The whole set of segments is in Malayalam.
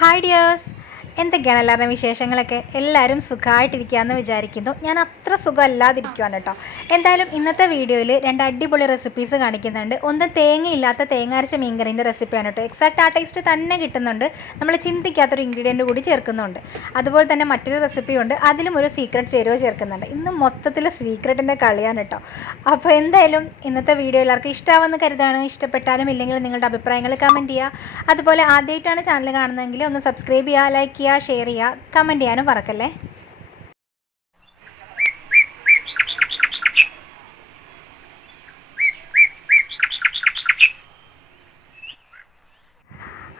ഹായ് ഡിയേഴ്സ്, എന്തൊക്കെയാണ് എല്ലാവരുടെയും വിശേഷങ്ങളൊക്കെ? എല്ലാവരും സുഖമായിട്ടിരിക്കുകയെന്ന് വിചാരിക്കുന്നു. ഞാൻ അത്ര സുഖമല്ലാതിരിക്കുകയാണ് കേട്ടോ. എന്തായാലും ഇന്നത്തെ വീഡിയോയിൽ രണ്ട് അടിപൊളി റെസിപ്പീസ് കാണിക്കുന്നുണ്ട്. ഒന്ന് തേങ്ങയില്ലാത്ത തേങ്ങ അരച്ച മീൻകറിൻ്റെ റെസിപ്പിയാണ് കേട്ടോ. എക്സാക്റ്റ് ആ ടേസ്റ്റ് തന്നെ കിട്ടുന്നുണ്ട്, നമ്മൾ ചിന്തിക്കാത്തൊരു ഇൻഗ്രീഡിയൻറ്റ് കൂടി ചേർക്കുന്നുണ്ട്. അതുപോലെ തന്നെ മറ്റൊരു റെസിപ്പിയുണ്ട്, അതിലും ഒരു സീക്രട്ട് ചേരുവ ചേർക്കുന്നുണ്ട്. ഇന്ന് മൊത്തത്തിൽ സീക്രട്ടിൻ്റെ കളിയാണ് കേട്ടോ. അപ്പോൾ എന്തായാലും ഇന്നത്തെ വീഡിയോ എല്ലാവർക്കും ഇഷ്ടമാവുമെന്ന് കരുതാണ്. ഇഷ്ടപ്പെട്ടാലും ഇല്ലെങ്കിൽ നിങ്ങളുടെ അഭിപ്രായങ്ങൾ കമൻറ്റ് ചെയ്യുക. അതുപോലെ ആദ്യമായിട്ടാണ് ചാനൽ കാണുന്നതെങ്കിൽ ഒന്ന് സബ്സ്ക്രൈബ് ചെയ്യുക, ലൈക്ക് ചെയ്യുക, ഷെയർ ചെയ്യുക, കമൻറ്റ് ചെയ്യാനും മറക്കല്ലേ.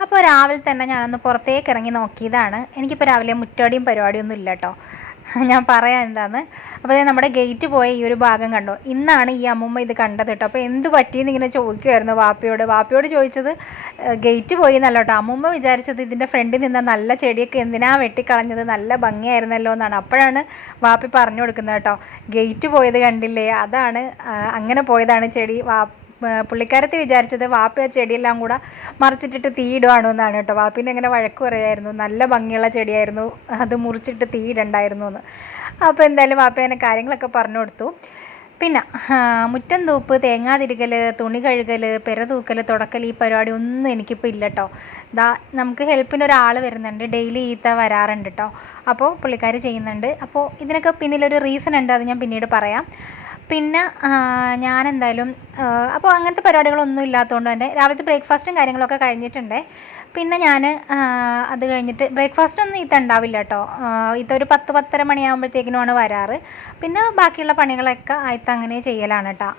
അപ്പോൾ രാവിലെ തന്നെ ഞാനൊന്ന് പുറത്തേക്ക് ഇറങ്ങി നോക്കിയതാണ്. എനിക്കിപ്പോൾ രാവിലെ മുറ്റോടിയും പരിപാടിയൊന്നും ഇല്ല കേട്ടോ. ഞാൻ പറയാം എന്താന്ന്. അപ്പോൾ നമ്മുടെ ഗേറ്റ് പോയ ഈ ഒരു ഭാഗം കണ്ടോ, ഇന്നാണ് ഈ അമ്മൂമ്മ ഇത് കണ്ടത് കേട്ടോ. അപ്പോൾ എന്ത് പറ്റിയെന്ന് ഇങ്ങനെ ചോദിക്കുമായിരുന്നു വാപ്പയോട് ചോദിച്ചത് ഗേറ്റ് പോയി എന്നല്ല കേട്ടോ. അമ്മൂമ്മ വിചാരിച്ചത് ഇതിൻ്റെ ഫ്രണ്ടിൽ നിന്ന നല്ല ചെടിയൊക്കെ എന്തിനാ വെട്ടിക്കളഞ്ഞത്, നല്ല ഭംഗിയായിരുന്നല്ലോ എന്നാണ്. അപ്പോഴാണ് വാപ്പി പറഞ്ഞു കൊടുക്കുന്നത് കേട്ടോ, ഗേറ്റ് പോയത് കണ്ടില്ലേ, അതാണ് അങ്ങനെ പോയതാണ് ചെടി. പുള്ളിക്കാരത്തി വിചാരിച്ചത് വാപ്പി ആ ചെടിയെല്ലാം കൂടെ മറിച്ചിട്ടിട്ട് തീയിടുവാണോ എന്നാണ് കേട്ടോ. വാപ്പിനെ ഇങ്ങനെ വഴക്ക് പറയായിരുന്നു, നല്ല ഭംഗിയുള്ള ചെടിയായിരുന്നു, അത് മുറിച്ചിട്ട് തീയിടണ്ടായിരുന്നു എന്ന്. അപ്പോൾ എന്തായാലും വാപ്പി അങ്ങനെ കാര്യങ്ങളൊക്കെ പറഞ്ഞു കൊടുത്തു. പിന്നെ മുറ്റം തൂപ്പ്, തേങ്ങാ തിരുകൽ, തുണി കഴുകൽ, പെര തൂക്കൽ, തുടക്കൽ, ഈ പരിപാടി ഒന്നും എനിക്കിപ്പോൾ ഇല്ല കേട്ടോ. നമുക്ക് ഹെൽപ്പിന് ഒരാൾ വരുന്നുണ്ട്, ഡെയിലി ഈത്ത വരാറുണ്ട് കേട്ടോ. അപ്പോൾ പുള്ളിക്കാർ ചെയ്യുന്നുണ്ട്. അപ്പോൾ ഇതിനൊക്കെ പിന്നിലൊരു റീസൺ ഉണ്ട്, അത് ഞാൻ പിന്നീട് പറയാം. പിന്നെ ഞാനെന്തായാലും അപ്പോൾ അങ്ങനത്തെ പരിപാടികളൊന്നും ഇല്ലാത്തതുകൊണ്ട് തന്നെ രാവിലത്തെ ബ്രേക്ക്ഫാസ്റ്റും കാര്യങ്ങളൊക്കെ കഴിഞ്ഞിട്ടുണ്ട്. പിന്നെ ഞാൻ അത് കഴിഞ്ഞിട്ട് ബ്രേക്ക്ഫാസ്റ്റൊന്നും ഉണ്ടാവില്ല കേട്ടോ. ഇതൊരു 10-10:30 മണിയാകുമ്പോഴത്തേക്കിനുമാണ് വരാറ്. പിന്നെ ബാക്കിയുള്ള പണികളൊക്കെ അങ്ങനെ ചെയ്യലാണ് കേട്ടോ.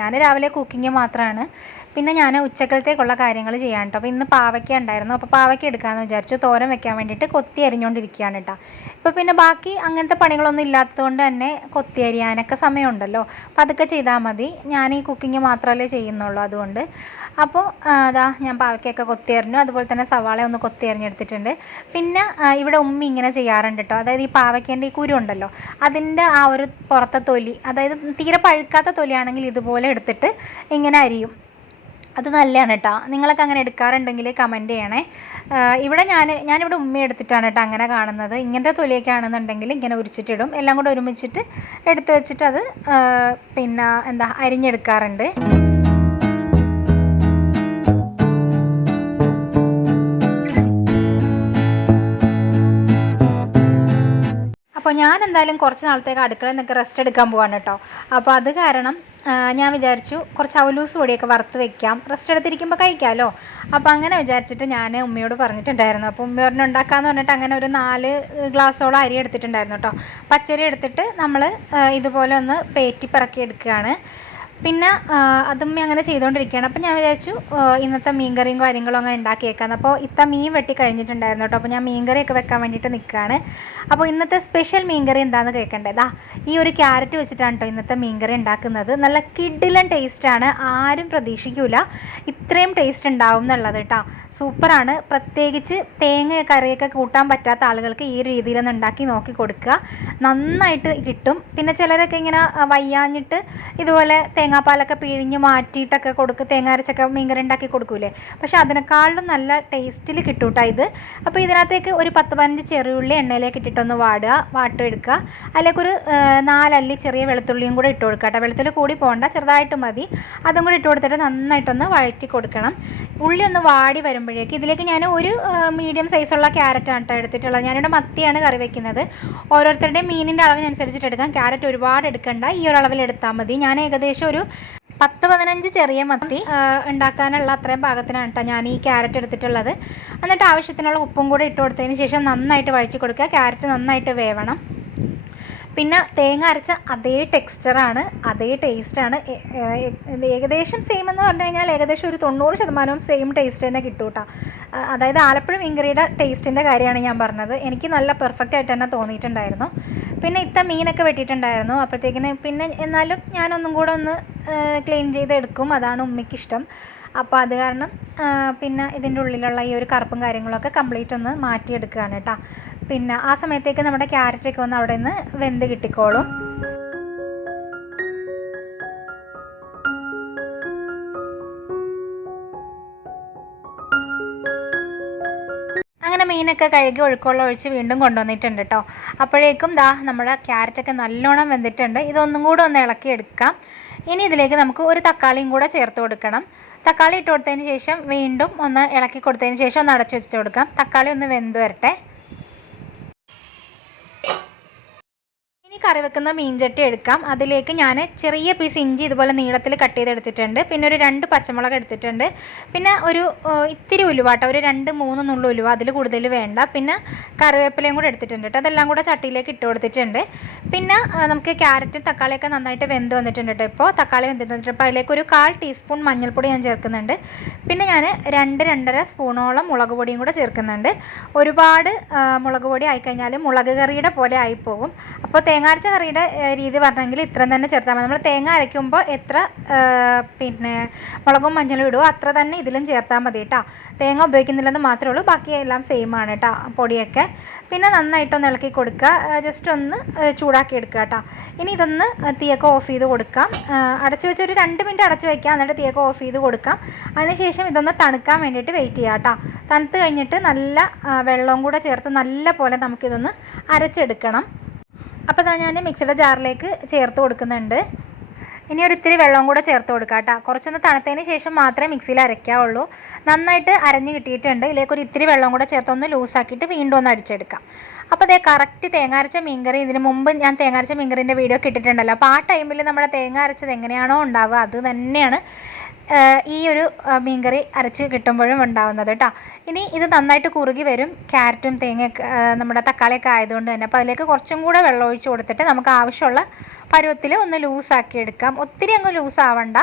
ഞാൻ രാവിലെ കുക്കിങ് മാത്രമാണ്. പിന്നെ ഞാൻ ഉച്ചക്കലത്തേക്കുള്ള കാര്യങ്ങൾ ചെയ്യാൻ കേട്ടോ. അപ്പോൾ ഇന്ന് പാവയ്ക്ക ഉണ്ടായിരുന്നു, അപ്പോൾ പാവയ്ക്ക എടുക്കാമെന്ന് വിചാരിച്ചു. തോരൻ വെക്കാൻ വേണ്ടിയിട്ട് കൊത്തി അരിഞ്ഞുകൊണ്ടിരിക്കുകയാണ് കേട്ടോ. ഇപ്പോൾ പിന്നെ ബാക്കി അങ്ങനത്തെ പണികളൊന്നും ഇല്ലാത്തതുകൊണ്ട് തന്നെ കൊത്തി അരിയാനൊക്കെ സമയമുണ്ടല്ലോ, അപ്പോൾ അതൊക്കെ ചെയ്താൽ മതി. ഞാൻ ഈ കുക്കിങ് മാത്രമല്ലേ ചെയ്യുന്നുള്ളൂ, അതുകൊണ്ട്. അപ്പോൾ ഞാൻ പാവയ്ക്കൊക്കെ കൊത്തി അരിഞ്ഞു. അതുപോലെ തന്നെ സവാള ഒന്ന് കൊത്തി അരിഞ്ഞെടുത്തിട്ടുണ്ട്. പിന്നെ ഇവിടെ ഉമ്മി ഇങ്ങനെ ചെയ്യാറുണ്ട് കേട്ടോ. അതായത് ഈ പാവയ്ക്കേൻ്റെ ഈ കുരു ഉണ്ടല്ലോ, അതിൻ്റെ ആ ഒരു പുറത്തെ തൊലി, അതായത് തീരെ പഴുക്കാത്ത തൊലിയാണെങ്കിൽ ഇതുപോലെ എടുത്തിട്ട് ഇങ്ങനെ അരിയും. അത് നല്ലതാണ് കേട്ടോ. നിങ്ങളൊക്കെ അങ്ങനെ എടുക്കാറുണ്ടെങ്കിൽ കമൻറ്റ് ചെയ്യണേ. ഇവിടെ ഞാനിവിടെ ഉമ്മ എടുത്തിട്ടാണ് കേട്ടോ അങ്ങനെ കാണുന്നത്. ഇങ്ങനത്തെ തൊലിയൊക്കെ ആണെന്നുണ്ടെങ്കിൽ ഇങ്ങനെ ഉരിച്ചിട്ടിടും, എല്ലാം കൂടെ ഒരുമിച്ചിട്ട് എടുത്ത് വെച്ചിട്ട് അത് പിന്നെ അരിഞ്ഞെടുക്കാറുണ്ട്. അപ്പോൾ ഞാൻ എന്തായാലും കുറച്ച് നാളത്തേക്ക് അടുക്കളയിൽ നിന്നൊക്കെ റെസ്റ്റ് എടുക്കാൻ പോവാണ് കേട്ടോ. അപ്പോൾ അത് കാരണം ഞാൻ വിചാരിച്ചു കുറച്ച് അവലൂസ് പൊടിയൊക്കെ വറുത്ത് വെക്കാം, റെസ്റ്റ് എടുത്തിരിക്കുമ്പോൾ കഴിക്കാമല്ലോ. അപ്പോൾ അങ്ങനെ വിചാരിച്ചിട്ട് ഞാൻ ഉമ്മയോട് പറഞ്ഞിട്ടുണ്ടായിരുന്നു. അപ്പോൾ ഉമ്മ ഒരെണ്ണം ഉണ്ടാക്കാമെന്ന് പറഞ്ഞിട്ട് അങ്ങനെ ഒരു 4 ഗ്ലാസ്സോളം അരി എടുത്തിട്ടുണ്ടായിരുന്നു കേട്ടോ. പച്ചരി എടുത്തിട്ട് നമ്മൾ ഇതുപോലെ ഒന്ന് പേറ്റിപ്പിറക്കി എടുക്കുകയാണ്. പിന്നെ അതും അങ്ങനെ ചെയ്തുകൊണ്ടിരിക്കുകയാണ്. അപ്പോൾ ഞാൻ വിചാരിച്ചു ഇന്നത്തെ മീൻകറിയും കാര്യങ്ങളും അങ്ങനെ ഉണ്ടാക്കിയേക്കാന്ന്. അപ്പോൾ മീൻ വെട്ടി കഴിഞ്ഞിട്ടുണ്ടായിരുന്നു കേട്ടോ. അപ്പോൾ ഞാൻ മീൻകറിയൊക്കെ വെക്കാൻ വേണ്ടിയിട്ട് നിൽക്കുകയാണ്. അപ്പോൾ ഇന്നത്തെ സ്പെഷ്യൽ മീൻകറി എന്താണെന്ന് കേൾക്കണ്ടേ? ഈ ഒരു ക്യാരറ്റ് വെച്ചിട്ടാണ് കേട്ടോ ഇന്നത്തെ മീൻകറി ഉണ്ടാക്കുന്നത്. നല്ല കിഡിലൻ ടേസ്റ്റാണ്, ആരും പ്രതീക്ഷിക്കില്ല ഇത്രയും ടേസ്റ്റ് ഉണ്ടാവും എന്നുള്ളത് കേട്ടോ. സൂപ്പറാണ്. പ്രത്യേകിച്ച് തേങ്ങ കറിയൊക്കെ കൂട്ടാൻ പറ്റാത്ത ആളുകൾക്ക് ഈ രീതിയിലൊന്ന് ഉണ്ടാക്കി നോക്കി കൊടുക്കുക, നന്നായിട്ട് കിട്ടും. പിന്നെ ചിലരൊക്കെ ഇങ്ങനെ വയ്യാഞ്ഞിട്ട് ഇതുപോലെ തേങ്ങാപ്പാലൊക്കെ പിഴിഞ്ഞ് മാറ്റിയിട്ടൊക്കെ തേങ്ങ അരച്ചൊക്കെ മീൻകറി ഉണ്ടാക്കി കൊടുക്കൂലേ, പക്ഷേ അതിനേക്കാളും നല്ല ടേസ്റ്റിൽ കിട്ടും കേട്ടോ ഇത്. അപ്പോൾ ഇതിനകത്തേക്ക് ഒരു 10-15 ചെറിയുള്ളി എണ്ണയിലേക്ക് ഇട്ടിട്ടൊന്ന് വാട്ടെടുക്കുക. അതിലേക്ക് ഒരു 4 അല്ലി ചെറിയ വെളുത്തുള്ളിയും കൂടെ ഇട്ട് കൊടുക്കുക കേട്ടോ. വെളുത്തുള്ളി കൂടി പോകണ്ട, ചെറുതായിട്ട് മതി. അതും കൂടി ഇട്ട് കൊടുത്തിട്ട് നന്നായിട്ടൊന്ന് വഴറ്റി കൊടുക്കണം. ഉള്ളി ഒന്ന് വാടി വരുമ്പോഴേക്ക് ഇതിലേക്ക് ഞാൻ ഒരു മീഡിയം സൈസുള്ള ക്യാരറ്റാണ് കേട്ടോ എടുത്തിട്ടുള്ളത്. ഞാനിവിടെ മത്തിയാണ് കറി വയ്ക്കുന്നത്. ഓരോരുത്തരുടെയും മീനിൻ്റെ അളവിനനുസരിച്ചിട്ട് എടുക്കാം. ക്യാരറ്റ് ഒരുപാട് എടുക്കണ്ട, ഈ ഒരു അളവിൽ എടുത്താൽ മതി. ഞാൻ ഏകദേശം ഒരു 10-15 ചെറിയ മത്തി ഉണ്ടാക്കാനുള്ള അത്രയും പാകത്തിനാണ് കേട്ടോ ഞാൻ ഈ ക്യാരറ്റ് എടുത്തിട്ടുള്ളത്. എന്നിട്ട് ആവശ്യത്തിനുള്ള ഉപ്പും കൂടെ ഇട്ട് കൊടുത്തതിന് ശേഷം നന്നായിട്ട് വഴറ്റി കൊടുക്കുക. ക്യാരറ്റ് നന്നായിട്ട് വേവണം. പിന്നെ തേങ്ങ അരച്ച അതേ ടെക്സ്ചറാണ്, അതേ ടേസ്റ്റാണ്. ഏകദേശം സെയിം എന്ന് പറഞ്ഞു കഴിഞ്ഞാൽ ഏകദേശം ഒരു 90% സെയിം ടേസ്റ്റ് തന്നെ കിട്ടും കേട്ടോ. അതായത് ആലപ്പുഴ മീൻകറിയുടെ ടേസ്റ്റിൻ്റെ കാര്യമാണ് ഞാൻ പറഞ്ഞത്. എനിക്ക് നല്ല പെർഫെക്റ്റ് ആയിട്ട് തന്നെ തോന്നിയിട്ടുണ്ടായിരുന്നു. പിന്നെ മീനൊക്കെ വെട്ടിയിട്ടുണ്ടായിരുന്നു അപ്പോഴത്തേക്കിന്. പിന്നെ എന്നാലും ഞാനൊന്നും കൂടെ ഒന്ന് ക്ലീൻ ചെയ്തെടുക്കും, അതാണ് ഉമ്മയ്ക്കിഷ്ടം. അപ്പോൾ അത് കാരണം പിന്നെ ഇതിൻ്റെ ഉള്ളിലുള്ള ഈ ഒരു കറുപ്പും കാര്യങ്ങളൊക്കെ കംപ്ലീറ്റ് ഒന്ന് മാറ്റിയെടുക്കുകയാണ് കേട്ടോ. പിന്നെ ആ സമയത്തേക്ക് നമ്മുടെ ക്യാരറ്റൊക്കെ ഒന്ന് അവിടെ നിന്ന് വെന്ത് കിട്ടിക്കോളും. അങ്ങനെ മീനൊക്കെ കഴുകി ഒഴുക്കുവെള്ളം ഒഴിച്ച് വീണ്ടും കൊണ്ടുവന്നിട്ടുണ്ട് കേട്ടോ. അപ്പോഴേക്കും നമ്മുടെ ക്യാരറ്റൊക്കെ നല്ലോണം വെന്തിട്ടുണ്ട്. ഇതൊന്നും കൂടെ ഒന്ന് ഇളക്കിയെടുക്കാം. ഇനി ഇതിലേക്ക് നമുക്ക് ഒരു തക്കാളിയും കൂടെ ചേർത്ത് കൊടുക്കണം. തക്കാളി ഇട്ട് കൊടുത്തതിന് ശേഷം വീണ്ടും ഒന്ന് ഇളക്കി കൊടുത്തതിന് ശേഷം ഒന്ന് അടച്ചു വെച്ച് കൊടുക്കാം. തക്കാളി ഒന്ന് വെന്ത് വരട്ടെ. ഇനി കറി വെക്കുന്ന മീൻചട്ടി എടുക്കാം. അതിലേക്ക് ഞാൻ ചെറിയ പീസ് ഇഞ്ചി ഇതുപോലെ നീളത്തിൽ കട്ട് ചെയ്തെടുത്തിട്ടുണ്ട്. പിന്നെ ഒരു 2 പച്ചമുളക് എടുത്തിട്ടുണ്ട്. പിന്നെ ഒരു ഇത്തിരി ഉലുവാട്ടോ, ഒരു 2-3 നുള്ളു ഉലുവ, അതിൽ കൂടുതൽ വേണ്ട. പിന്നെ കറിവേപ്പിലയും കൂടെ എടുത്തിട്ടുണ്ട് കേട്ടോ. അതെല്ലാം കൂടെ ചട്ടിയിലേക്ക് ഇട്ട് കൊടുത്തിട്ടുണ്ട്. പിന്നെ നമുക്ക് ക്യാരറ്റും തക്കാളിയൊക്കെ നന്നായിട്ട് വെന്ത് വന്നിട്ടുണ്ട് കേട്ടോ. ഇപ്പോൾ തക്കാളി വെന്തിട്ടുണ്ട്. അപ്പോൾ അതിലേക്ക് ഒരു 1/4 ടീസ്പൂൺ മഞ്ഞൾപ്പൊടി ഞാൻ ചേർക്കുന്നുണ്ട്. പിന്നെ ഞാൻ 2-2.5 സ്പൂണോളം മുളക് പൊടിയും കൂടെ ചേർക്കുന്നുണ്ട്. ഒരുപാട് മുളക് പൊടി ആയിക്കഴിഞ്ഞാൽ മുളക് കറിയുടെ പോലെ ആയിപ്പോകും. അപ്പോൾ തേങ്ങ അരച്ച കറിയുടെ രീതി പറഞ്ഞെങ്കിൽ ഇത്രയും തന്നെ ചേർത്താൽ മതി. നമ്മൾ തേങ്ങ അരയ്ക്കുമ്പോൾ എത്ര പിന്നെ മുളകും മഞ്ഞളും ഇടുമോ അത്ര തന്നെ ഇതിലും ചേർത്താൽ മതി കേട്ടോ. തേങ്ങ ഉപയോഗിക്കുന്നില്ലെന്ന് മാത്രമേ ഉള്ളൂ, ബാക്കി എല്ലാം സെയിം ആണ് കേട്ടോ പൊടിയൊക്കെ. പിന്നെ നന്നായിട്ടൊന്ന് ഇളക്കി കൊടുക്കുക, ജസ്റ്റ് ഒന്ന് ചൂടാക്കി എടുക്കുക കേട്ടോ. ഇനി ഇതൊന്ന് തീയൊക്കെ ഓഫ് ചെയ്ത് കൊടുക്കാം. അടച്ചു വെച്ച് ഒരു 2 മിനിറ്റ് അടച്ചു വയ്ക്കാം, എന്നിട്ട് തീയൊക്കെ ഓഫ് ചെയ്ത് കൊടുക്കാം. അതിനുശേഷം ഇതൊന്ന് തണുക്കാൻ വേണ്ടിയിട്ട് വെയിറ്റ് ചെയ്യാം കേട്ടോ. തണുത്ത് കഴിഞ്ഞിട്ട് നല്ല വെള്ളവും കൂടെ ചേർത്ത് നല്ല പോലെ നമുക്കിതൊന്ന് അരച്ചെടുക്കണം. അപ്പോൾ ഞാൻ മിക്സിയുടെ ജാറിലേക്ക് ചേർത്ത് കൊടുക്കുന്നുണ്ട്. ഇനി ഒരു ഇത്തിരി വെള്ളവും കൂടെ ചേർത്ത് കൊടുക്കാം കേട്ടോ. കുറച്ചൊന്ന് തണുത്തതിന് ശേഷം മാത്രമേ മിക്സിയിൽ അരയ്ക്കാവുള്ളൂ. നന്നായിട്ട് അരഞ്ഞ് കിട്ടിയിട്ടുണ്ട്. ഇതിലേക്ക് ഒരു ഇത്തിരി വെള്ളം കൂടെ ചേർത്തൊന്ന് ലൂസാക്കിയിട്ട് വീണ്ടും ഒന്ന് അടിച്ചെടുക്കാം. അപ്പോൾ അതേ കറക്റ്റ് തേങ്ങ അരച്ച മീൻകറി, ഇതിന് മുമ്പ് ഞാൻ തേങ്ങ അരച്ച മീൻകറിൻ്റെ വീഡിയോ ഇട്ടിട്ടുണ്ടല്ലോ. അപ്പോൾ ആ ടൈമിൽ നമ്മുടെ തേങ്ങ അരച്ചത് എങ്ങനെയാണോ ഉണ്ടാവുക അത് തന്നെയാണ് ഈ ഒരു മീൻകറി അരച്ച് കിട്ടുമ്പോഴും ഉണ്ടാവുന്നത് കേട്ടോ. ഇനി ഇത് നന്നായിട്ട് കുറുകി വരും, ക്യാരറ്റും തേങ്ങയൊക്കെ നമ്മുടെ തക്കാളിയൊക്കെ ആയതുകൊണ്ട് തന്നെ. അപ്പോൾ അതിലേക്ക് കുറച്ചും കൂടെ വെള്ളം ഒഴിച്ച് കൊടുത്തിട്ട് നമുക്ക് ആവശ്യമുള്ള പരുവത്തിൽ ഒന്ന് ലൂസാക്കി എടുക്കാം. ഒത്തിരി അങ്ങ് ലൂസാവണ്ട,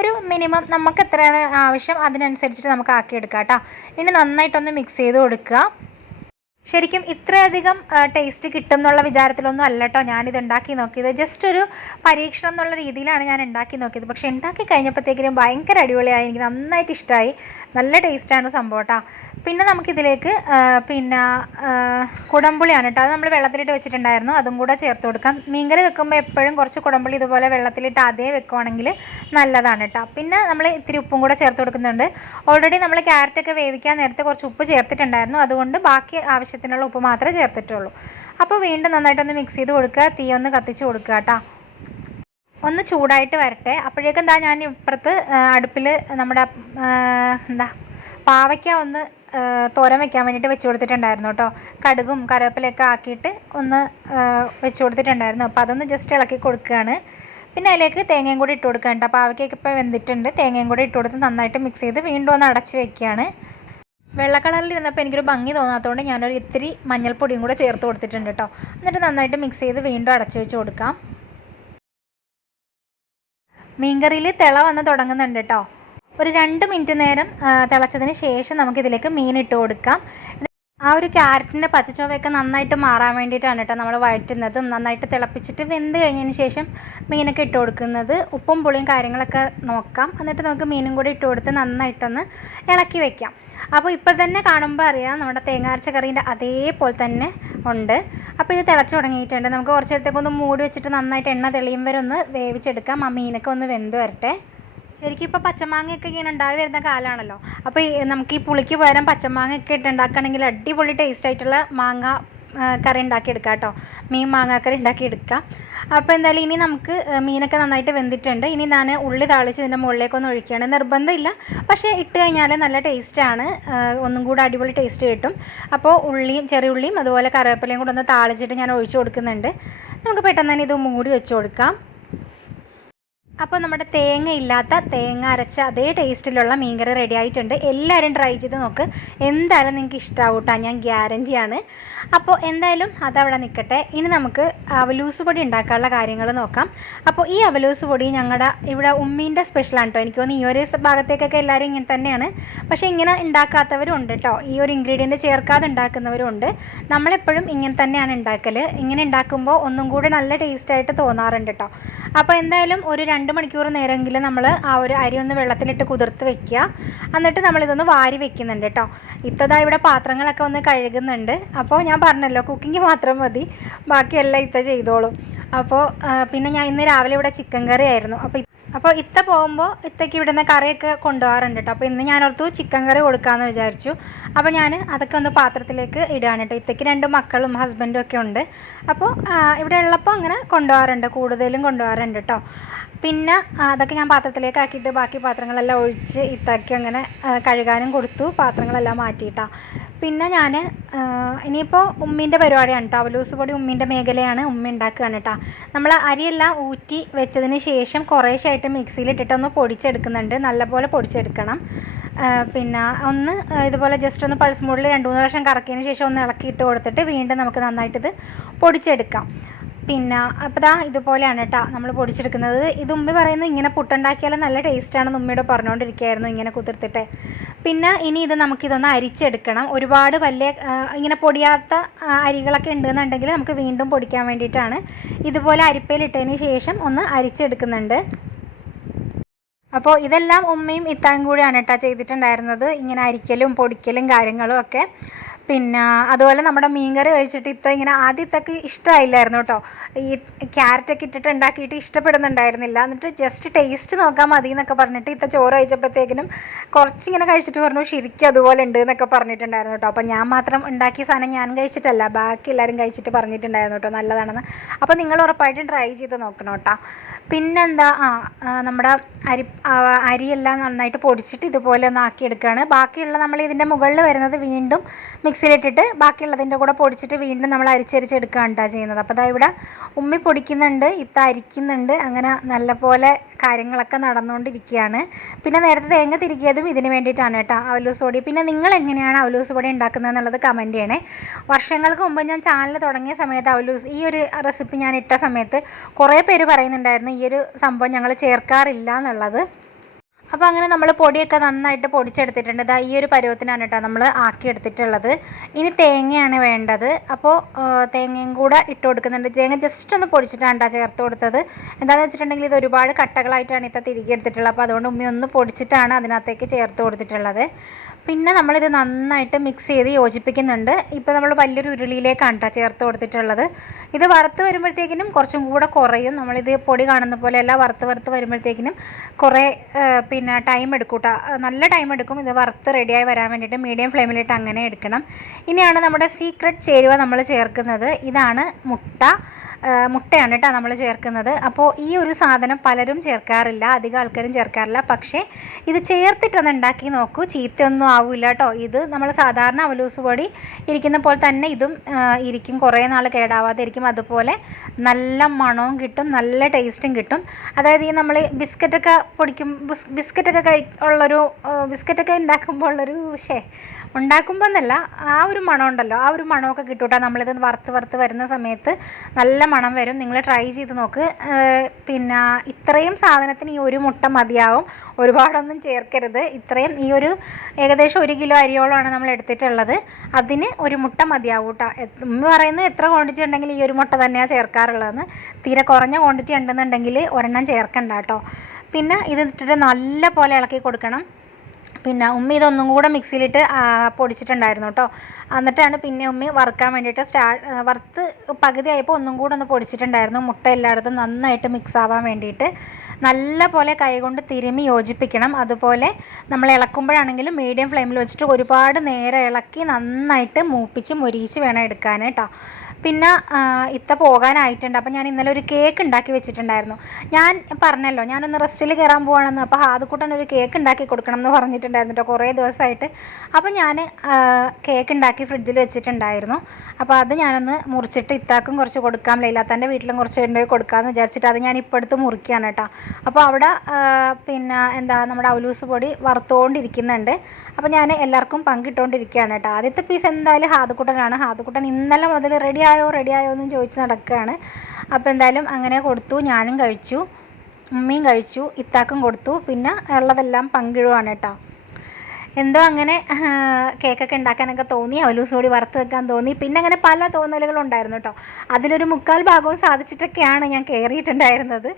ഒരു മിനിമം നമുക്ക് എത്രയാണ് ആവശ്യം അതിനനുസരിച്ചിട്ട് നമുക്ക് ആക്കിയെടുക്കാം കേട്ടോ. ഇനി നന്നായിട്ടൊന്ന് മിക്സ് ചെയ്ത് കൊടുക്കുക. ശരിക്കും ഇത്രയധികം ടേസ്റ്റ് കിട്ടും എന്നുള്ള വിചാരത്തിലൊന്നും അല്ല കേട്ടോ ഞാനിത് ഉണ്ടാക്കി നോക്കിയത്. ജസ്റ്റ് ഒരു പരീക്ഷണം എന്നുള്ള രീതിയിലാണ് ഞാൻ ഉണ്ടാക്കി നോക്കിയത്. പക്ഷേ ഉണ്ടാക്കി കഴിഞ്ഞപ്പോഴത്തേക്കിനും ഭയങ്കര അടിപൊളിയായി, എനിക്ക് നന്നായിട്ട് ഇഷ്ടമായി. നല്ല ടേസ്റ്റാണ് സംഭവം കേട്ടോ. പിന്നെ നമുക്കിതിലേക്ക് പിന്നെ കുടംപുളിയാണ് കേട്ടോ, അത് നമ്മൾ വെള്ളത്തിലിട്ട് വെച്ചിട്ടുണ്ടായിരുന്നു, അതും കൂടെ ചേർത്ത് കൊടുക്കാം. മീൻകറി വെക്കുമ്പോൾ എപ്പോഴും കുറച്ച് കുടംപുളി ഇതുപോലെ വെള്ളത്തിലിട്ട് അതേ വെക്കുവാണെങ്കിൽ നല്ലതാണ് കേട്ടോ. പിന്നെ നമ്മൾ ഇത്തിരി ഉപ്പും കൂടെ ചേർത്ത് കൊടുക്കുന്നുണ്ട്. ഓൾറെഡി നമ്മൾ ക്യാരറ്റൊക്കെ വേവിക്കാൻ നേരത്തെ കുറച്ച് ഉപ്പ് ചേർത്തിട്ടുണ്ടായിരുന്നു, അതുകൊണ്ട് ബാക്കി ആവശ്യത്തിനുള്ള ഉപ്പ് മാത്രമേ ചേർത്തിട്ടുള്ളൂ. അപ്പോൾ വീണ്ടും നന്നായിട്ടൊന്ന് മിക്സ് ചെയ്ത് കൊടുക്കുക. തീ ഒന്ന് കത്തിച്ച് കൊടുക്കുക കേട്ടോ. ഒന്ന് ചൂടായിട്ട് വരട്ടെ. അപ്പോഴേക്കും ഞാൻ ഇപ്പുറത്ത് അടുപ്പിൽ നമ്മുടെ പാവയ്ക്ക ഒന്ന് തോരൻ വെക്കാൻ വേണ്ടിയിട്ട് വെച്ച് കൊടുത്തിട്ടുണ്ടായിരുന്നു കേട്ടോ. കടുകും കറിവേപ്പിലയൊക്കെ ആക്കിയിട്ട് ഒന്ന് വെച്ച് കൊടുത്തിട്ടുണ്ടായിരുന്നു. അപ്പോൾ അതൊന്ന് ജസ്റ്റ് ഇളക്കി കൊടുക്കുകയാണ്. പിന്നെ അതിലേക്ക് തേങ്ങയും കൂടി ഇട്ട് കൊടുക്കുക കേട്ടോ. പാവയ്ക്കൊക്കെ ഇപ്പോൾ വെന്തിട്ടുണ്ട്. തേങ്ങയും കൂടി ഇട്ട് കൊടുത്ത് നന്നായിട്ട് മിക്സ് ചെയ്ത് വീണ്ടും ഒന്ന് അടച്ച് വെക്കുകയാണ്. വെള്ള കളറിൽ ഇരുന്നപ്പോൾ എനിക്കൊരു ഭംഗി തോന്നാത്തതുകൊണ്ട് ഞാനൊരു ഇത്തിരി മഞ്ഞൾപ്പൊടിയും കൂടെ ചേർത്ത് കൊടുത്തിട്ടുണ്ട് കേട്ടോ. എന്നിട്ട് നന്നായിട്ട് മിക്സ് ചെയ്ത് വീണ്ടും അടച്ച് വെച്ച് കൊടുക്കാം. മീൻകറിയിൽ തിള വന്ന് തുടങ്ങുന്നുണ്ട് കേട്ടോ. ഒരു 2 മിനിറ്റ് നേരം തിളച്ചതിന് ശേഷം നമുക്കിതിലേക്ക് മീൻ ഇട്ട് കൊടുക്കാം. ആ ഒരു ക്യാരറ്റിൻ്റെ പച്ചച്ചൊവയൊക്കെ നന്നായിട്ട് മാറാൻ വേണ്ടിയിട്ടാണ് കേട്ടോ നമ്മൾ വഴറ്റുന്നതും. നന്നായിട്ട് തിളപ്പിച്ചിട്ട് വെന്ത് കഴിഞ്ഞതിന് ശേഷം മീനൊക്കെ ഇട്ട് കൊടുക്കുന്നത്. ഉപ്പും പുളിയും കാര്യങ്ങളൊക്കെ നോക്കാം. എന്നിട്ട് നമുക്ക് മീനും കൂടി ഇട്ട് കൊടുത്ത് നന്നായിട്ടൊന്ന് ഇളക്കി വെക്കാം. അപ്പോൾ ഇപ്പോൾ തന്നെ കാണുമ്പോൾ അറിയാം നമ്മുടെ തേങ്ങ അരച്ച കറീൻ്റെ അതേപോലെ തന്നെ ഉണ്ട്. അപ്പോൾ ഇത് തിളച്ച് തുടങ്ങിയിട്ടുണ്ട്. നമുക്ക് കുറച്ച് നേരത്തേക്ക് ഒന്ന് മൂടി വെച്ചിട്ട് നന്നായിട്ട് എണ്ണ തെളിയും വരെ ഒന്ന് വേവിച്ചെടുക്കാം. ആ മീനൊക്കെ ഒന്ന് വെന്ത് വരട്ടെ. ശരിക്കും ഇപ്പോൾ പച്ചമാങ്ങയൊക്കെ ഇങ്ങനെ ഉണ്ടായി വരുന്ന കാലമാണല്ലോ. അപ്പോൾ നമുക്ക് ഈ പുളിക്ക് പകരം പച്ചമാങ്ങയൊക്കെ ഇട്ട് ഉണ്ടാക്കുകയാണെങ്കിൽ അടിപൊളി ടേസ്റ്റ് ആയിട്ടുള്ള മാങ്ങ കറി ഉണ്ടാക്കിയെടുക്കാം കേട്ടോ. മീൻ മാങ്ങാക്കറി ഉണ്ടാക്കിയെടുക്കാം. അപ്പോൾ എന്തായാലും ഇനി നമുക്ക് മീനൊക്കെ നന്നായിട്ട് വെന്തിട്ടുണ്ട്. ഇനി ഞാൻ ഉള്ളി താളിച്ച് ഇതിൻ്റെ മുകളിലേക്കൊന്ന് ഒഴിക്കുകയാണ്. നിർബന്ധമില്ല, പക്ഷേ ഇട്ട് കഴിഞ്ഞാൽ നല്ല ടേസ്റ്റാണ്, ഒന്നും കൂടെ അടിപൊളി ടേസ്റ്റ് കിട്ടും. അപ്പോൾ ഉള്ളിയും ചെറിയുള്ളിയും അതുപോലെ കറിവേപ്പിലയും കൂടെ ഒന്ന് താളിച്ചിട്ട് ഞാൻ ഒഴിച്ചു കൊടുക്കുന്നുണ്ട്. നമുക്ക് പെട്ടെന്ന് തന്നെ ഇത് മൂടി വെച്ച് കൊടുക്കാം. അപ്പോൾ നമ്മുടെ തേങ്ങ ഇല്ലാത്ത തേങ്ങ അരച്ച അതേ ടേസ്റ്റിലുള്ള മീൻകറി റെഡി ആയിട്ടുണ്ട്. എല്ലാവരും ട്രൈ ചെയ്ത് നോക്ക്, എന്തായാലും നിങ്ങൾക്ക് ഇഷ്ടമാവും കേട്ടോ, ഞാൻ ഗ്യാരൻറ്റിയാണ്. അപ്പോൾ എന്തായാലും അതവിടെ നിൽക്കട്ടെ. ഇനി നമുക്ക് അവലൂസ് പൊടി ഉണ്ടാക്കാനുള്ള കാര്യങ്ങൾ നോക്കാം. അപ്പോൾ ഈ അവലൂസ് പൊടി ഞങ്ങളുടെ ഇവിടെ ഉമ്മീൻ്റെ സ്പെഷ്യലാണ് കേട്ടോ. എനിക്ക് തോന്നുന്നു ഈ ഒരു ഭാഗത്തേക്കൊക്കെ എല്ലാവരും ഇങ്ങനെ തന്നെയാണ്. പക്ഷേ ഇങ്ങനെ ഉണ്ടാക്കാത്തവരും ഉണ്ട് കേട്ടോ, ഈ ഒരു ഇൻഗ്രീഡിയൻറ്റ് ചേർക്കാതെ ഉണ്ടാക്കുന്നവരും ഉണ്ട്. നമ്മളെപ്പോഴും ഇങ്ങനെ തന്നെയാണ് ഉണ്ടാക്കൽ. ഇങ്ങനെ ഉണ്ടാക്കുമ്പോൾ ഒന്നും കൂടി നല്ല ടേസ്റ്റായിട്ട് തോന്നാറുണ്ട് കേട്ടോ. അപ്പോൾ എന്തായാലും ഒരു 2 മണിക്കൂർ നേരമെങ്കിലും നമ്മൾ ആ ഒരു അരി ഒന്ന് വെള്ളത്തിലിട്ട് കുതിർത്ത് വെക്കുക. എന്നിട്ട് നമ്മളിതൊന്ന് വാരി വെക്കുന്നുണ്ട് കേട്ടോ. ഇത്തതാ ഇവിടെ പാത്രങ്ങളൊക്കെ ഒന്ന് കഴുകുന്നുണ്ട്. അപ്പോൾ ഞാൻ പറഞ്ഞല്ലോ കുക്കിംഗ് മാത്രം മതി, ബാക്കിയെല്ലാം ഇത്ത ചെയ്തോളും. അപ്പോൾ പിന്നെ ഞാൻ ഇന്ന് രാവിലെ ഇവിടെ ചിക്കൻ കറി ആയിരുന്നു. അപ്പോൾ അപ്പോൾ ഇത്ത പോകുമ്പോൾ ഇത്തയ്ക്ക് ഇവിടുന്ന് കറിയൊക്കെ കൊണ്ടുപോകാറുണ്ട് കേട്ടോ. അപ്പോൾ ഇന്ന് ഞാനോർത്തു ചിക്കൻ കറി കൊടുക്കാമെന്ന് വിചാരിച്ചു. അപ്പോൾ ഞാൻ അതൊക്കെ ഒന്ന് പാത്രത്തിലേക്ക് ഇടുകയാണ് കേട്ടോ. ഇത്തയ്ക്ക് 2 മക്കളും ഹസ്ബൻഡും ഒക്കെ ഉണ്ട്. അപ്പോൾ ഇവിടെ ഉള്ളപ്പോൾ അങ്ങനെ കൊണ്ടുപോകാറുണ്ട്, കൂടുതലും കൊണ്ടുപോകാറുണ്ട് കേട്ടോ. പിന്നെ അതൊക്കെ ഞാൻ പാത്രത്തിലേക്ക് ആക്കിയിട്ട് ബാക്കി പാത്രങ്ങളെല്ലാം ഒഴിച്ച് ഇത്താക്കി അങ്ങനെ കഴുകാനും കൊടുത്തു, പാത്രങ്ങളെല്ലാം മാറ്റിയിട്ടാണ്. പിന്നെ ഞാൻ ഇനിയിപ്പോൾ ഉമ്മീൻ്റെ പരിപാടിയാണ് കേട്ടോ. അവലൂസ് പൊടി ഉമ്മീൻ്റെ മേഖലയാണ്, ഉമ്മ ഉണ്ടാക്കുകയാണ് കേട്ടോ. നമ്മൾ അരിയെല്ലാം ഊറ്റി വെച്ചതിന് ശേഷം കുറേശ്ശായിട്ട് മിക്സിയിലിട്ടിട്ടൊന്ന് പൊടിച്ചെടുക്കുന്നുണ്ട്, നല്ലപോലെ പൊടിച്ചെടുക്കണം. പിന്നെ ഒന്ന് ഇതുപോലെ ജസ്റ്റ് ഒന്ന് പൾസ് മോഡിൽ 2-3 പ്രാവശ്യം കറക്കിയതിന് ശേഷം ഒന്ന് ഇളക്കിയിട്ട് കൊടുത്തിട്ട് വീണ്ടും നമുക്ക് നന്നായിട്ടിത് പൊടിച്ചെടുക്കാം. പിന്നെ അപ്പോൾ ദാ ഇതുപോലെയാണ് കേട്ടോ നമ്മൾ പൊടിച്ചെടുക്കുന്നത്. ഇത് ഉമ്മി പറയുന്നു ഇങ്ങനെ പുട്ടുണ്ടാക്കിയാലും നല്ല ടേസ്റ്റാണെന്ന് ഉമ്മയോട് പറഞ്ഞുകൊണ്ടിരിക്കുകയായിരുന്നു ഇങ്ങനെ കുതിർത്തിട്ട്. പിന്നെ ഇനി ഇത് നമുക്കിതൊന്ന് അരിച്ചെടുക്കണം. ഒരുപാട് വലിയ ഇങ്ങനെ പൊടിയാത്ത അരികളൊക്കെ ഉണ്ടെന്നുണ്ടെങ്കിൽ നമുക്ക് വീണ്ടും പൊടിക്കാൻ വേണ്ടിയിട്ടാണ് ഇതുപോലെ അരിപ്പയിലിട്ടതിന് ശേഷം ഒന്ന് അരിച്ചെടുക്കുന്നുണ്ട്. അപ്പോൾ ഇതെല്ലാം ഉമ്മയും ഇത്തായും കൂടിയാണ് കേട്ടോ ചെയ്തിട്ടുണ്ടായിരുന്നത്, ഇങ്ങനെ അരിക്കലും പൊടിക്കലും കാര്യങ്ങളും ഒക്കെ. പിന്നെ അതുപോലെ നമ്മുടെ മീൻകറി കഴിച്ചിട്ട് ഇത്ത ഇങ്ങനെ ആദ്യത്തൊക്കെ ഇഷ്ടമായില്ലായിരുന്നു കേട്ടോ. ഈ ക്യാരറ്റൊക്കെ ഇട്ടിട്ട് ഉണ്ടാക്കിയിട്ട് ഇഷ്ടപ്പെടുന്നുണ്ടായിരുന്നില്ല. എന്നിട്ട് ജസ്റ്റ് ടേസ്റ്റ് നോക്കാൻ മതി എന്നൊക്കെ പറഞ്ഞിട്ട് ഇത്ത ചോറ് കഴിച്ചപ്പോഴത്തേക്കിനും കുറച്ചിങ്ങനെ കഴിച്ചിട്ട് പറഞ്ഞു ശരിക്കും അതുപോലെ ഉണ്ട് എന്നൊക്കെ പറഞ്ഞിട്ടുണ്ടായിരുന്നു കേട്ടോ. അപ്പോൾ ഞാൻ മാത്രം ഉണ്ടാക്കിയ സാധനം ഞാൻ കഴിച്ചിട്ടല്ല, ബാക്കി എല്ലാവരും കഴിച്ചിട്ട് പറഞ്ഞിട്ടുണ്ടായിരുന്നു കേട്ടോ നല്ലതാണെന്ന്. അപ്പോൾ നിങ്ങൾ ഉറപ്പായിട്ടും ട്രൈ ചെയ്ത് നോക്കണം കേട്ടോ. പിന്നെന്താ നമ്മുടെ അരിയെല്ലാം നന്നായിട്ട് പൊടിച്ചിട്ട് ഇതുപോലെ ഒന്ന് ആക്കിയെടുക്കുകയാണ്. ബാക്കിയുള്ള നമ്മൾ ഇതിൻ്റെ മുകളിൽ വരുന്നത് വീണ്ടും മിക്സിയിലിട്ടിട്ട് ബാക്കിയുള്ളതിൻ്റെ കൂടെ പൊടിച്ചിട്ട് വീണ്ടും നമ്മൾ അരിച്ചെടുക്കുകയാണ് കേട്ടോ ചെയ്യുന്നത്. അപ്പോൾ അതാ ഇവിടെ ഉമ്മി പൊടിക്കുന്നുണ്ട്, ഇത്ത അരിക്കുന്നുണ്ട്, അങ്ങനെ നല്ലപോലെ കാര്യങ്ങളൊക്കെ നടന്നുകൊണ്ടിരിക്കുകയാണ്. പിന്നെ നേരത്തെ തേങ്ങ തിരികിയതും ഇതിന് വേണ്ടിയിട്ടാണ് കേട്ടോ, അവലൂസ് പൊടി. പിന്നെ നിങ്ങൾ എങ്ങനെയാണ് അവലൂസ് പൊടി ഉണ്ടാക്കുന്നത് എന്നുള്ളത് കമൻറ്റ് ചെയ്യണേ. വർഷങ്ങൾക്ക് മുമ്പ് ഞാൻ ചാനൽ തുടങ്ങിയ സമയത്ത് ഈ ഒരു റെസിപ്പി ഞാൻ ഇട്ട സമയത്ത് കുറേ പേര് പറയുന്നുണ്ടായിരുന്നു ഈ ഒരു സംഭവം ഞങ്ങൾ ചേർക്കാറില്ല എന്നുള്ളത്. അപ്പോൾ അങ്ങനെ നമ്മൾ പൊടിയൊക്കെ നന്നായിട്ട് പൊടിച്ചെടുത്തിട്ടുണ്ട്. ഇതാ ഈ ഒരു പരുവത്തിനാണ് കേട്ടോ നമ്മൾ ആക്കിയെടുത്തിട്ടുള്ളത്. ഇനി തേങ്ങയാണ് വേണ്ടത്. അപ്പോൾ തേങ്ങയും കൂടെ ഇട്ട് കൊടുക്കുന്നുണ്ട്. തേങ്ങ ജസ്റ്റ് ഒന്ന് പൊടിച്ചിട്ടാണ് കേട്ടോ ചേർത്ത് കൊടുത്തത്. എന്താണെന്ന് വെച്ചിട്ടുണ്ടെങ്കിൽ ഇത് ഒരുപാട് കട്ടകളായിട്ടാണ് ഇത്ത തിരികെ എടുത്തിട്ടുള്ളത്. അപ്പോൾ അതുകൊണ്ട് ഉമ്മി ഒന്ന് പൊടിച്ചിട്ടാണ് അതിനകത്തേക്ക് ചേർത്ത് കൊടുത്തിട്ടുള്ളത്. പിന്നെ നമ്മളിത് നന്നായിട്ട് മിക്സ് ചെയ്ത് യോജിപ്പിക്കുന്നുണ്ട്. ഇപ്പോൾ നമ്മൾ വലിയൊരു ഉരുളിയിലേക്കാണ് കേട്ടോ ചേർത്ത് കൊടുത്തിട്ടുള്ളത്. ഇത് വറുത്ത് വരുമ്പോഴത്തേക്കിനും കുറച്ചും കൂടെ കുറയും. നമ്മളിത് പൊടി കാണുന്ന പോലെയല്ല, വറുത്ത് വരുമ്പോഴത്തേക്കിനും കുറേ പിന്നെ ടൈം എടുക്കും കേട്ടോ, നല്ല ടൈം എടുക്കും ഇത് വറുത്ത് റെഡിയായി വരാൻ വേണ്ടിയിട്ട്. മീഡിയം ഫ്ലെയിമിലിട്ട് അങ്ങനെ എടുക്കണം. ഇനിയാണ് നമ്മുടെ സീക്രട്ട് ചേരുവ നമ്മൾ ചേർക്കുന്നത്. ഇതാണ് മുട്ടയാണ് കേട്ടോ നമ്മൾ ചേർക്കുന്നത്. അപ്പോൾ ഈ ഒരു സാധനം പലരും ചേർക്കാറില്ല, അധികം ആൾക്കാരും ചേർക്കാറില്ല. പക്ഷേ ഇത് ചേർത്തിട്ടൊന്ന് ഉണ്ടാക്കി നോക്കൂ, ചീത്തയൊന്നും ആവില്ല കേട്ടോ. ഇത് നമ്മൾ സാധാരണ അവലൂസ് പൊടി ഇരിക്കുന്ന പോലെ തന്നെ ഇതും ഇരിക്കും, കുറേ നാൾ കേടാവാതെ ഇരിക്കും. അതുപോലെ നല്ല മണവും കിട്ടും, നല്ല ടേസ്റ്റും കിട്ടും. അതായത് ഈ നമ്മൾ ബിസ്ക്കറ്റൊക്കെ ബിസ്ക്കറ്റൊക്കെ ഉണ്ടാക്കുമ്പോൾ ഉണ്ടാക്കുമ്പോൾ എന്നല്ല, ആ ഒരു മണം ഉണ്ടല്ലോ, ആ ഒരു മണമൊക്കെ കിട്ടും കേട്ടോ. നമ്മളിത് വറുത്ത് വരുന്ന സമയത്ത് നല്ല മണം വരും. നിങ്ങൾ ട്രൈ ചെയ്ത് നോക്ക്. പിന്നെ ഇത്രയും സാധനത്തിന് ഈ ഒരു മുട്ട മതിയാവും, ഒരുപാടൊന്നും ചേർക്കരുത്. ഇത്രയും ഈ ഒരു ഏകദേശം 1 കിലോ അരിയോളമാണ് നമ്മൾ എടുത്തിട്ടുള്ളത്, അതിന് ഒരു മുട്ട മതിയാവും കേട്ടോ. പറയുന്നത് എത്ര ക്വാണ്ടിറ്റി ഉണ്ടെങ്കിൽ ഈ ഒരു മുട്ട തന്നെയാണ് ചേർക്കാറുള്ളതെന്ന്. തീരെ കുറഞ്ഞ ക്വാണ്ടിറ്റി ഉണ്ടെന്നുണ്ടെങ്കിൽ ഒരെണ്ണം ചേർക്കണ്ട കേട്ടോ. പിന്നെ ഇത് ഇട്ടിട്ട് നല്ല പോലെ ഇളക്കി കൊടുക്കണം. പിന്നെ ഉമ്മി ഇതൊന്നും കൂടെ മിക്സിയിലിട്ട് പൊടിച്ചിട്ടുണ്ടായിരുന്നു കേട്ടോ. എന്നിട്ടാണ് പിന്നെ ഉമ്മി വറുക്കാൻ വേണ്ടിയിട്ട് വറുത്ത് പകുതിയായപ്പോൾ ഒന്നും കൂടെ ഒന്ന് പൊടിച്ചിട്ടുണ്ടായിരുന്നു. മുട്ട എല്ലായിടത്തും നന്നായിട്ട് മിക്സ് ആവാൻ വേണ്ടിയിട്ട് നല്ല പോലെ കൈകൊണ്ട് തിരുമ്മി യോജിപ്പിക്കണം. അതുപോലെ നമ്മൾ ഇളക്കുമ്പോഴാണെങ്കിലും മീഡിയം ഫ്ലെയിമിൽ വെച്ചിട്ട് ഒരുപാട് നേരം ഇളക്കി നന്നായിട്ട് മൂപ്പിച്ച് മൊരിയിച്ച് വേണം എടുക്കാൻ കേട്ടോ. പിന്നെ ഇത്ത പോകാനായിട്ടുണ്ട്. അപ്പോൾ ഞാൻ ഇന്നലെ ഒരു കേക്ക് ഉണ്ടാക്കി വെച്ചിട്ടുണ്ടായിരുന്നു. ഞാൻ പറഞ്ഞല്ലോ ഞാനൊന്ന് റെസ്റ്റിൽ കയറാൻ പോവാണെന്ന്. അപ്പോൾ ഹാദുക്കുട്ടൻ ഒരു കേക്ക് ഉണ്ടാക്കി കൊടുക്കണം എന്ന് പറഞ്ഞിട്ടുണ്ടായിരുന്നു കേട്ടോ കുറേ ദിവസമായിട്ട്. അപ്പോൾ ഞാൻ കേക്ക് ഉണ്ടാക്കി ഫ്രിഡ്ജിൽ വെച്ചിട്ടുണ്ടായിരുന്നു. അപ്പോൾ അത് ഞാനൊന്ന് മുറിച്ചിട്ട് ഇത്താക്കും കുറച്ച് കൊടുക്കാം, ലൈലാത്താൻ്റെ വീട്ടിലും കുറച്ച് കൊണ്ടുപോയി കൊടുക്കാമെന്ന് വിചാരിച്ചിട്ട് അത് ഞാൻ ഇപ്പോൾ എടുത്ത് മുറിക്കുകയാണ് കേട്ടോ. അപ്പോൾ അവിടെ പിന്നെ നമ്മുടെ അവലൂസ് പൊടി വറുത്തുകൊണ്ടിരിക്കുന്നുണ്ട്. അപ്പോൾ ഞാൻ എല്ലാവർക്കും പങ്കിട്ടുകൊണ്ടിരിക്കുകയാണ് കേട്ടോ. ആദ്യത്തെ പീസ് എന്തായാലും ഹാദുക്കുട്ടനാണ്. ഹാദുക്കുട്ടൻ ഇന്നലെ മുതൽ റെഡിയായോ എന്നും ചോദിച്ച് നടക്കുകയാണ്. അപ്പോൾ എന്തായാലും അങ്ങനെ കൊടുത്തു, ഞാനും കഴിച്ചു, ഉമ്മയും കഴിച്ചു, ഇത്താക്കും കൊടുത്തു. പിന്നെ ഉള്ളതെല്ലാം പങ്കിടുവാണ് കേട്ടോ. എന്തോ അങ്ങനെ കേക്കൊക്കെ ഉണ്ടാക്കാനൊക്കെ തോന്നി, അവലൂസ് പൊടി വറുത്ത് വെക്കാൻ തോന്നി. പിന്നെ അങ്ങനെ പല തോന്നലുകളുണ്ടായിരുന്നു കേട്ടോ. അതിലൊരു 3/4 ഭാഗവും സാധിച്ചിട്ടൊക്കെയാണ് ഞാൻ കയറിയിട്ടുണ്ടായിരുന്നത്.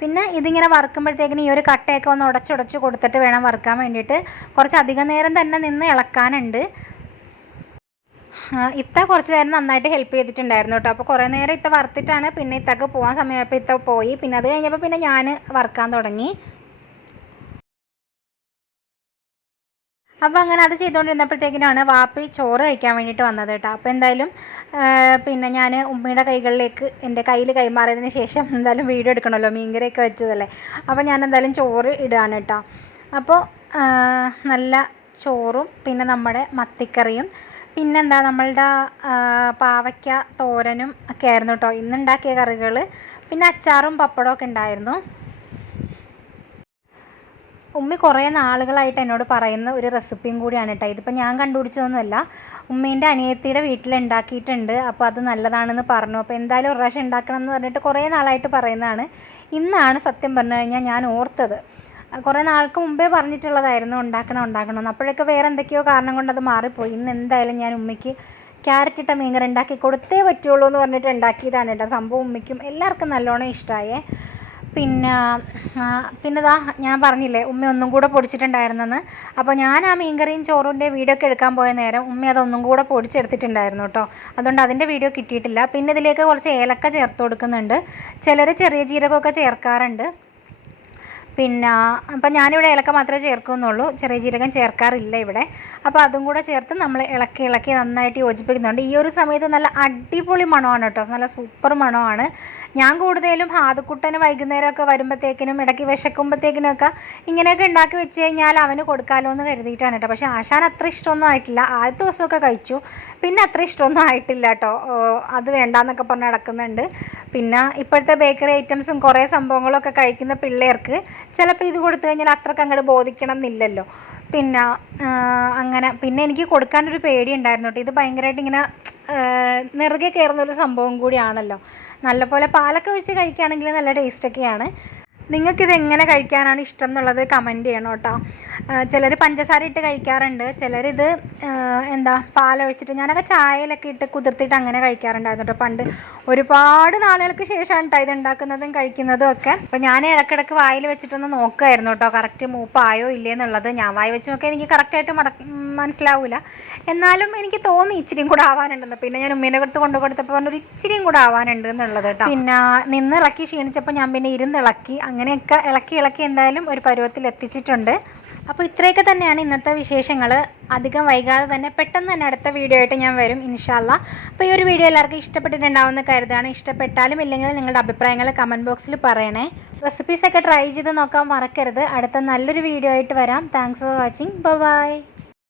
പിന്നെ ഇതിങ്ങനെ വറുക്കുമ്പോഴത്തേക്കിന് ഈ ഒരു കട്ടയൊക്കെ ഒന്ന് ഉടച്ചുടച്ച് കൊടുത്തിട്ട് വേണം വറുക്കാൻ വേണ്ടിയിട്ട്. കുറച്ചധികം നേരം തന്നെ നിന്ന് ഇളക്കാനുണ്ട്. ഇത്ത കുറച്ച് നേരം നന്നായിട്ട് ഹെൽപ്പ് ചെയ്തിട്ടുണ്ടായിരുന്നു കേട്ടോ. അപ്പോൾ കുറേ നേരം ഇത്ത വറുത്തിട്ടാണ് പിന്നെ ഇത്തക്ക് പോകാൻ സമയമായപ്പോൾ ഇത്ത പോയി. പിന്നെ അത് കഴിഞ്ഞപ്പോൾ പിന്നെ ഞാൻ വറുക്കാൻ തുടങ്ങി. അപ്പോൾ അങ്ങനെ അത് ചെയ്തുകൊണ്ടിരുന്നപ്പോഴത്തേക്കിനാണ് വാപ്പി ചോറ് കഴിക്കാൻ വേണ്ടിയിട്ട് വന്നത് കേട്ടോ. അപ്പോൾ എന്തായാലും പിന്നെ ഞാൻ ഉമ്മയുടെ കൈകളിലേക്ക് എൻ്റെ കയ്യിൽ കൈമാറിയതിന് ശേഷം എന്തായാലും വീഡിയോ എടുക്കണമല്ലോ, മീൻകറിയൊക്കെ വെച്ചതല്ലേ. അപ്പോൾ ഞാൻ എന്തായാലും ചോറ് ഇടുകയാണ് കേട്ടോ. അപ്പോൾ നല്ല ചോറും പിന്നെ നമ്മുടെ മത്തിക്കറിയും പിന്നെന്താ നമ്മളുടെ പാവയ്ക്ക തോരനും ഒക്കെ ആയിരുന്നു കേട്ടോ ഇന്നുണ്ടാക്കിയ കറികൾ. പിന്നെ അച്ചാറും പപ്പടവും ഒക്കെ ഉണ്ടായിരുന്നു. ഉമ്മി കുറേ നാളുകളായിട്ട് എന്നോട് പറയുന്ന ഒരു റെസിപ്പിയും കൂടിയാണ് കേട്ടോ. ഇതിപ്പോൾ ഞാൻ കണ്ടുപിടിച്ചതൊന്നുമല്ല, ഉമ്മീൻ്റെ അനിയത്തിയുടെ വീട്ടിലുണ്ടാക്കിയിട്ടുണ്ട്. അപ്പോൾ അത് നല്ലതാണെന്ന് പറഞ്ഞു. അപ്പോൾ എന്തായാലും ഒരു പ്രാവശ്യം ഉണ്ടാക്കണം എന്ന് പറഞ്ഞിട്ട് കുറേ നാളായിട്ട് പറയുന്നതാണ്. ഇന്നാണ് സത്യം പറഞ്ഞു കഴിഞ്ഞാൽ ഞാൻ ഓർത്തത്. കുറേ നാൾക്ക് മുമ്പേ പറഞ്ഞിട്ടുള്ളതായിരുന്നു ഉണ്ടാക്കണമെന്ന്. അപ്പോഴൊക്കെ വേറെ എന്തൊക്കെയോ കാരണം കൊണ്ട് അത് മാറിപ്പോയി. ഇന്ന് എന്തായാലും ഞാൻ ഉമ്മയ്ക്ക് ക്യാരറ്റ് ഇട്ട മീൻകറി ഉണ്ടാക്കി കൊടുത്തേ പറ്റുള്ളൂ എന്ന് പറഞ്ഞിട്ട് ഉണ്ടാക്കിയതാണ് കേട്ടോ. സംഭവം ഉമ്മയ്ക്കും എല്ലാവർക്കും നല്ലോണം ഇഷ്ടമായേ. പിന്നെ ദാ ഞാൻ പറഞ്ഞില്ലേ ഉമ്മ ഒന്നും കൂടെ പൊടിച്ചിട്ടുണ്ടായിരുന്നെന്ന്. അപ്പോൾ ഞാൻ ആ മീൻകറിയും ചോറിൻ്റെ വീഡിയോ ഒക്കെ എടുക്കാൻ പോയ നേരം ഉമ്മ അതൊന്നും കൂടെ പൊടിച്ചെടുത്തിട്ടുണ്ടായിരുന്നു കേട്ടോ. അതുകൊണ്ട് അതിൻ്റെ വീഡിയോ കിട്ടിയിട്ടില്ല. പിന്നെ ഇതിലേക്ക് കുറച്ച് ഏലക്ക ചേർത്ത് കൊടുക്കുന്നുണ്ട്. ചിലർ ചെറിയ ജീരകമൊക്കെ ചേർക്കാറുണ്ട്. പിന്നെ അപ്പം ഞാനിവിടെ ഏലക്ക മാത്രമേ ചേർക്കുന്നുള്ളൂ, ചെറിയ ജീരകം ചേർക്കാറില്ല ഇവിടെ. അപ്പോൾ അതും കൂടെ ചേർത്ത് നമ്മൾ ഇളക്കി നന്നായിട്ട് യോജിപ്പിക്കുന്നുണ്ട്. ഈ ഒരു സമയത്ത് നല്ല അടിപൊളി മണമാണ് കേട്ടോ, നല്ല സൂപ്പർ മണമാണ്. ഞാൻ കൂടുതലും ഹാദക്കുട്ടന് വൈകുന്നേരമൊക്കെ വരുമ്പോഴത്തേക്കിനും ഇടയ്ക്ക് വിശക്കുമ്പോഴത്തേക്കിനൊക്കെ ഇങ്ങനെയൊക്കെ ഉണ്ടാക്കി വെച്ച് കഴിഞ്ഞാൽ അവന് കൊടുക്കാമല്ലോ എന്ന് കരുതിയിട്ടാണ് കേട്ടോ. പക്ഷേ ആശാൻ അത്ര ഇഷ്ടമൊന്നും ആയിട്ടില്ല. ആദ്യത്തെ ദിവസമൊക്കെ കഴിച്ചു, പിന്നെ അത്ര ഇഷ്ടമൊന്നും ആയിട്ടില്ല കേട്ടോ. അത് വേണ്ടാന്നൊക്കെ പറഞ്ഞ് നടക്കുന്നുണ്ട്. പിന്നെ ഇപ്പോഴത്തെ ബേക്കറി ഐറ്റംസും കുറേ സംഭവങ്ങളൊക്കെ കഴിക്കുന്ന പിള്ളേർക്ക് ചിലപ്പോൾ ഇത് കൊടുത്തു കഴിഞ്ഞാൽ അത്രയ്ക്ക് അങ്ങോട്ട് ബോധിക്കണം എന്നില്ലല്ലോ. പിന്നെ അങ്ങനെ പിന്നെ എനിക്ക് കൊടുക്കാനൊരു പേടി ഉണ്ടായിരുന്നു കേട്ടോ. ഇത് ഭയങ്കരമായിട്ട് ഇങ്ങനെ നിറകെ കയറുന്നൊരു സംഭവം കൂടിയാണല്ലോ. നല്ലപോലെ പാലൊക്കെ ഒഴിച്ച് കഴിക്കുകയാണെങ്കിൽ നല്ല ടേസ്റ്റൊക്കെയാണ്. നിങ്ങൾക്കിത് എങ്ങനെ കഴിക്കാനാണ് ഇഷ്ടം എന്നുള്ളത് കമൻറ്റ് ചെയ്യണം കേട്ടോ. ചിലർ പഞ്ചസാര ഇട്ട് കഴിക്കാറുണ്ട്, ചിലരിത് പാലൊഴിച്ചിട്ട്, ഞാനൊക്കെ ചായയിലൊക്കെ ഇട്ട് കുതിർത്തിട്ട് അങ്ങനെ കഴിക്കാറുണ്ടായിരുന്നു കേട്ടോ പണ്ട്. ഒരുപാട് നാളുകൾക്ക് ശേഷമാണ് കേട്ടോ ഇത് ഉണ്ടാക്കുന്നതും കഴിക്കുന്നതും ഒക്കെ. അപ്പോൾ ഞാൻ ഇടയ്ക്കിടയ്ക്ക് വായിൽ വെച്ചിട്ടൊന്ന് നോക്കുമായിരുന്നു കേട്ടോ കറക്റ്റ് മൂപ്പായോ ഇല്ലേ എന്നുള്ളത്. ഞാൻ വായി വെച്ച് നോക്കിയാൽ എനിക്ക് കറക്റ്റായിട്ട് മനസ്സിലാവില്ല. എന്നാലും എനിക്ക് തോന്നി ഇച്ചിരിയും കൂടെ ആവാനുണ്ടെന്ന്. പിന്നെ ഞാൻ ഉമ്മേനെ അടുത്ത് കൊടുത്തപ്പോൾ പറഞ്ഞു ഒരു ഇച്ചിരിയും കൂടെ ആവാനുണ്ട് എന്നുള്ളത് കേട്ടോ. പിന്നെ നിന്നിളക്കി ക്ഷീണിച്ചപ്പോൾ ഞാൻ പിന്നെ ഇരുന്നിളക്കി, അങ്ങനെയൊക്കെ ഇളക്കി എന്തായാലും ഒരു പരുവത്തിൽ എത്തിച്ചിട്ടുണ്ട്. അപ്പോൾ ഇത്രയൊക്കെ തന്നെയാണ് ഇന്നത്തെ വിശേഷങ്ങൾ. അധികം വൈകാതെ തന്നെ പെട്ടെന്ന് തന്നെ അടുത്ത വീഡിയോ ആയിട്ട് ഞാൻ വരും ഇൻഷാ അല്ലാ. അപ്പോൾ ഈ ഒരു വീഡിയോ എല്ലാവർക്കും ഇഷ്ടപ്പെട്ടിട്ടുണ്ടാവുമെന്ന് കരുതാണ്. ഇഷ്ടപ്പെട്ടാലും ഇല്ലെങ്കിലും നിങ്ങളുടെ അഭിപ്രായങ്ങൾ കമൻറ്റ് ബോക്സിൽ പറയണേ. റെസിപ്പീസൊക്കെ ട്രൈ ചെയ്ത് നോക്കാൻ മറക്കരുത്. അടുത്ത നല്ലൊരു വീഡിയോ ആയിട്ട് വരാം. Thanks for watching. ബൈ.